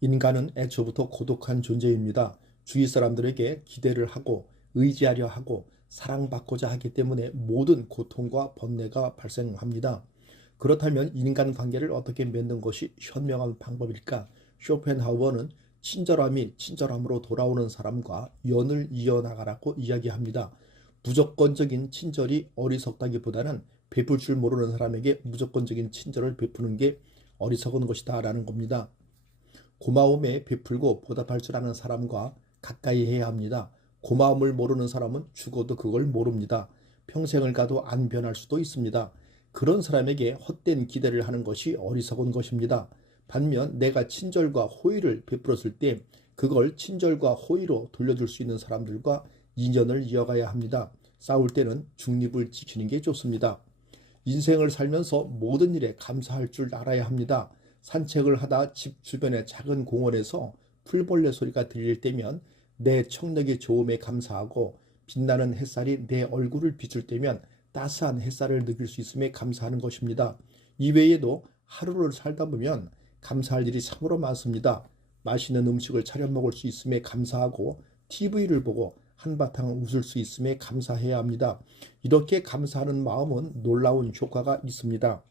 인간은 애초부터 고독한 존재입니다. 주위 사람들에게 기대를 하고 의지하려 하고 사랑받고자 하기 때문에 모든 고통과 번뇌가 발생합니다. 그렇다면 인간관계를 어떻게 맺는 것이 현명한 방법일까? 쇼펜하우어는 친절함이 친절함으로 돌아오는 사람과 연을 이어나가라고 이야기합니다. 무조건적인 친절이 어리석다기보다는 베풀 줄 모르는 사람에게 무조건적인 친절을 베푸는 게 어리석은 것이다 라는 겁니다. 고마움에 베풀고 보답할 줄 아는 사람과 가까이 해야 합니다. 고마움을 모르는 사람은 죽어도 그걸 모릅니다. 평생을 가도 안 변할 수도 있습니다. 그런 사람에게 헛된 기대를 하는 것이 어리석은 것입니다. 반면 내가 친절과 호의를 베풀었을 때 그걸 친절과 호의로 돌려줄 수 있는 사람들과 인연을 이어가야 합니다. 싸울 때는 중립을 지키는 게 좋습니다. 인생을 살면서 모든 일에 감사할 줄 알아야 합니다. 산책을 하다 집 주변의 작은 공원에서 풀벌레 소리가 들릴 때면 내 청력의 좋음에 감사하고 빛나는 햇살이 내 얼굴을 비출 때면 따스한 햇살을 느낄 수 있음에 감사하는 것입니다. 이외에도 하루를 살다 보면 감사할 일이 참으로 많습니다. 맛있는 음식을 차려 먹을 수 있음에 감사하고 TV를 보고 한바탕 웃을 수 있음에 감사해야 합니다. 이렇게 감사하는 마음은 놀라운 효과가 있습니다.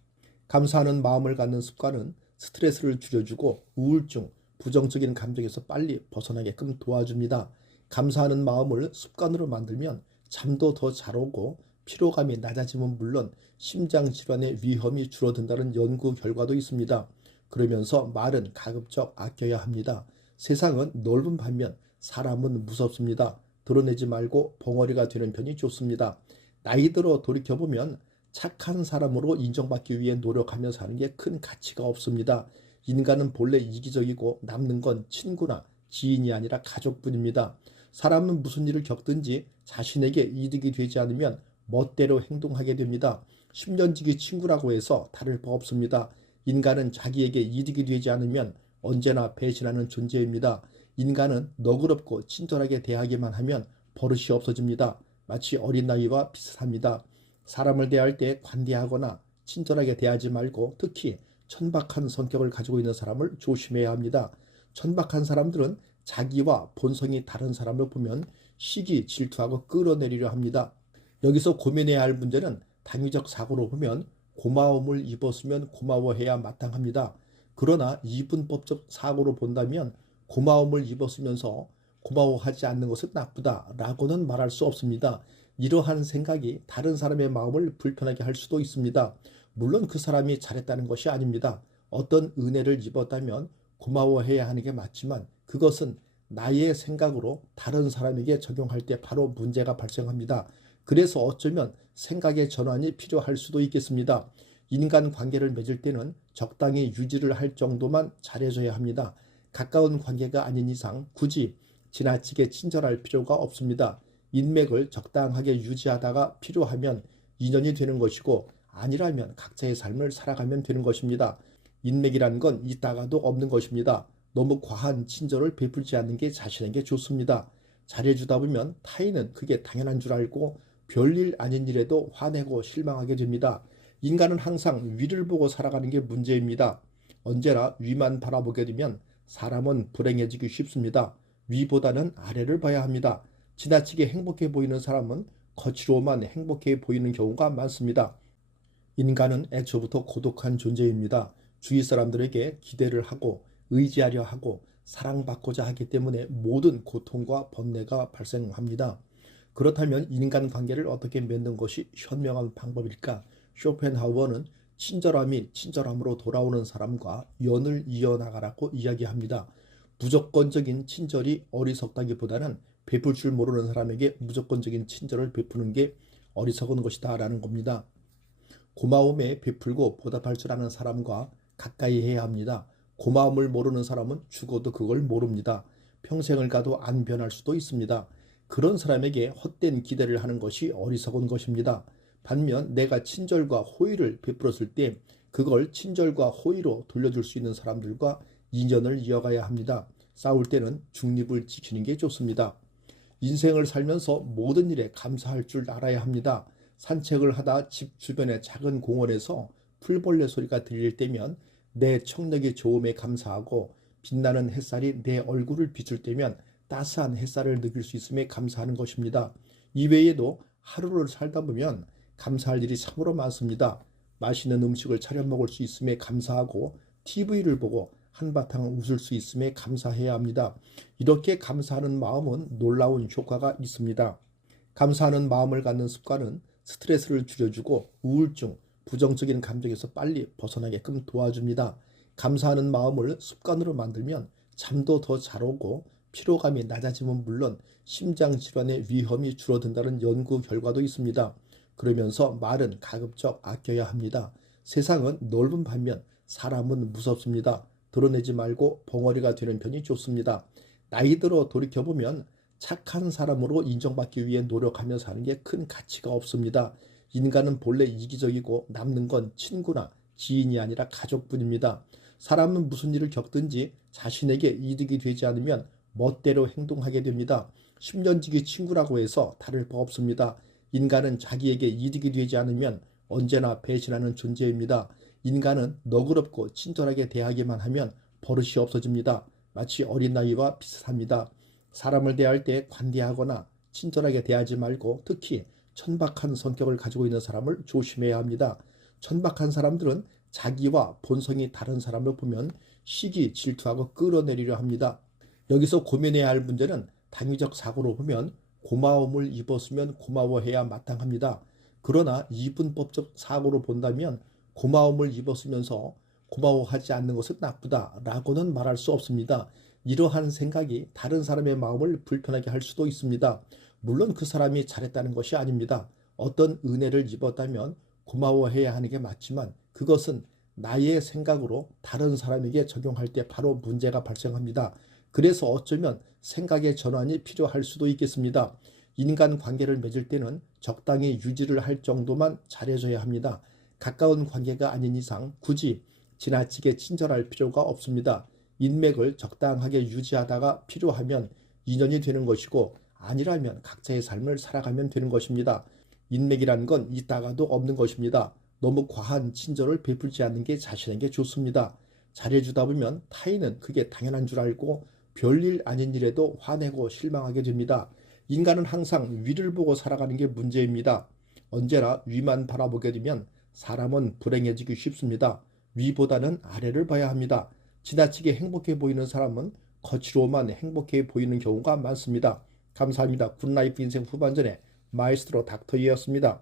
감사하는 마음을 갖는 습관은 스트레스를 줄여주고 우울증, 부정적인 감정에서 빨리 벗어나게끔 도와줍니다. 감사하는 마음을 습관으로 만들면 잠도 더 잘 오고 피로감이 낮아지면 물론 심장 질환의 위험이 줄어든다는 연구 결과도 있습니다. 그러면서 말은 가급적 아껴야 합니다. 세상은 넓은 반면 사람은 무섭습니다. 드러내지 말고 벙어리가 되는 편이 좋습니다. 나이 들어 돌이켜보면 착한 사람으로 인정받기 위해 노력하며 사는 게 큰 가치가 없습니다. 인간은 본래 이기적이고 남는 건 친구나 지인이 아니라 가족뿐입니다. 사람은 무슨 일을 겪든지 자신에게 이득이 되지 않으면 멋대로 행동하게 됩니다. 10년 지기 친구라고 해서 다를 바 없습니다. 인간은 자기에게 이득이 되지 않으면 언제나 배신하는 존재입니다. 인간은 너그럽고 친절하게 대하기만 하면 버릇이 없어집니다. 마치 어린아이와 비슷합니다. 사람을 대할 때 관대하거나 친절하게 대하지 말고 특히 천박한 성격을 가지고 있는 사람을 조심해야 합니다. 천박한 사람들은 자기와 본성이 다른 사람을 보면 시기, 질투하고 끌어내리려 합니다. 여기서 고민해야 할 문제는 당위적 사고로 보면 고마움을 입었으면 고마워해야 마땅합니다. 그러나 이분법적 사고로 본다면 고마움을 입었으면서 고마워하지 않는 것은 나쁘다라고는 말할 수 없습니다. 이러한 생각이 다른 사람의 마음을 불편하게 할 수도 있습니다. 물론 그 사람이 잘했다는 것이 아닙니다. 어떤 은혜를 입었다면 고마워해야 하는 게 맞지만 그것은 나의 생각으로 다른 사람에게 적용할 때 바로 문제가 발생합니다. 그래서 어쩌면 생각의 전환이 필요할 수도 있겠습니다. 인간 관계를 맺을 때는 적당히 유지를 할 정도만 잘해줘야 합니다. 가까운 관계가 아닌 이상 굳이 지나치게 친절할 필요가 없습니다. 인맥을 적당하게 유지하다가 필요하면 인연이 되는 것이고 아니라면 각자의 삶을 살아가면 되는 것입니다. 인맥이란 건 있다가도 없는 것입니다. 너무 과한 친절을 베풀지 않는 게 자신에게 좋습니다. 잘해주다 보면 타인은 그게 당연한 줄 알고 별일 아닌 일에도 화내고 실망하게 됩니다. 인간은 항상 위를 보고 살아가는 게 문제입니다. 언제나 위만 바라보게 되면 사람은 불행해지기 쉽습니다. 위보다는 아래를 봐야 합니다. 지나치게 행복해 보이는 사람은 겉으로만 행복해 보이는 경우가 많습니다. 인간은 애초부터 고독한 존재입니다. 주위 사람들에게 기대를 하고 의지하려 하고 사랑받고자 하기 때문에 모든 고통과 번뇌가 발생합니다. 그렇다면 인간관계를 어떻게 맺는 것이 현명한 방법일까? 쇼펜하우어는 친절함이 친절함으로 돌아오는 사람과 연을 이어나가라고 이야기합니다. 무조건적인 친절이 어리석다기보다는 베풀 줄 모르는 사람에게 무조건적인 친절을 베푸는 게 어리석은 것이다 라는 겁니다. 고마움에 베풀고 보답할 줄 아는 사람과 가까이 해야 합니다. 고마움을 모르는 사람은 죽어도 그걸 모릅니다. 평생을 가도 안 변할 수도 있습니다. 그런 사람에게 헛된 기대를 하는 것이 어리석은 것입니다. 반면 내가 친절과 호의를 베풀었을 때 그걸 친절과 호의로 돌려줄 수 있는 사람들과 인연을 이어가야 합니다. 싸울 때는 중립을 지키는 게 좋습니다. 인생을 살면서 모든 일에 감사할 줄 알아야 합니다. 산책을 하다 집 주변의 작은 공원에서 풀벌레 소리가 들릴 때면 내 청력의 좋음에 감사하고 빛나는 햇살이 내 얼굴을 비출 때면 따스한 햇살을 느낄 수 있음에 감사하는 것입니다. 이외에도 하루를 살다 보면 감사할 일이 참으로 많습니다. 맛있는 음식을 차려 먹을 수 있음에 감사하고 TV를 보고 한바탕 웃을 수 있음에 감사해야 합니다. 이렇게 감사하는 마음은 놀라운 효과가 있습니다. 감사하는 마음을 갖는 습관은 스트레스를 줄여주고 우울증, 부정적인 감정에서 빨리 벗어나게끔 도와줍니다. 감사하는 마음을 습관으로 만들면 잠도 더 잘 오고 피로감이 낮아지면 물론 심장 질환의 위험이 줄어든다는 연구 결과도 있습니다. 그러면서 말은 가급적 아껴야 합니다. 세상은 넓은 반면 사람은 무섭습니다. 드러내지 말고 벙어리가 되는 편이 좋습니다. 나이 들어 돌이켜보면 착한 사람으로 인정받기 위해 노력하며 사는 게 큰 가치가 없습니다. 인간은 본래 이기적이고 남는 건 친구나 지인이 아니라 가족뿐입니다. 사람은 무슨 일을 겪든지 자신에게 이득이 되지 않으면 멋대로 행동하게 됩니다. 10년지기 친구라고 해서 다를 바 없습니다. 인간은 자기에게 이득이 되지 않으면 언제나 배신하는 존재입니다. 인간은 너그럽고 친절하게 대하기만 하면 버릇이 없어집니다. 마치 어린아이와 비슷합니다. 사람을 대할 때 관대하거나 친절하게 대하지 말고 특히 천박한 성격을 가지고 있는 사람을 조심해야 합니다. 천박한 사람들은 자기와 본성이 다른 사람을 보면 시기 질투하고 끌어내리려 합니다. 여기서 고민해야 할 문제는 당위적 사고로 보면 고마움을 입었으면 고마워해야 마땅합니다. 그러나 이분법적 사고로 본다면 고마움을 입었으면서 고마워하지 않는 것은 나쁘다라고는 말할 수 없습니다. 이러한 생각이 다른 사람의 마음을 불편하게 할 수도 있습니다. 물론 그 사람이 잘했다는 것이 아닙니다. 어떤 은혜를 입었다면 고마워해야 하는 게 맞지만 그것은 나의 생각으로 다른 사람에게 적용할 때 바로 문제가 발생합니다. 그래서 어쩌면 생각의 전환이 필요할 수도 있겠습니다. 인간 관계를 맺을 때는 적당히 유지를 할 정도만 잘해줘야 합니다. 가까운 관계가 아닌 이상 굳이 지나치게 친절할 필요가 없습니다. 인맥을 적당하게 유지하다가 필요하면 인연이 되는 것이고 아니라면 각자의 삶을 살아가면 되는 것입니다. 인맥이란 건 있다가도 없는 것입니다. 너무 과한 친절을 베풀지 않는 게 자신에게 좋습니다. 잘해주다 보면 타인은 그게 당연한 줄 알고 별일 아닌 일에도 화내고 실망하게 됩니다. 인간은 항상 위를 보고 살아가는 게 문제입니다. 언제나 위만 바라보게 되면 사람은 불행해지기 쉽습니다. 위보다는 아래를 봐야 합니다. 지나치게 행복해 보이는 사람은 겉으로만 행복해 보이는 경우가 많습니다. 감사합니다. 굿라이프 인생 후반전의 마이스트로 닥터이었습니다.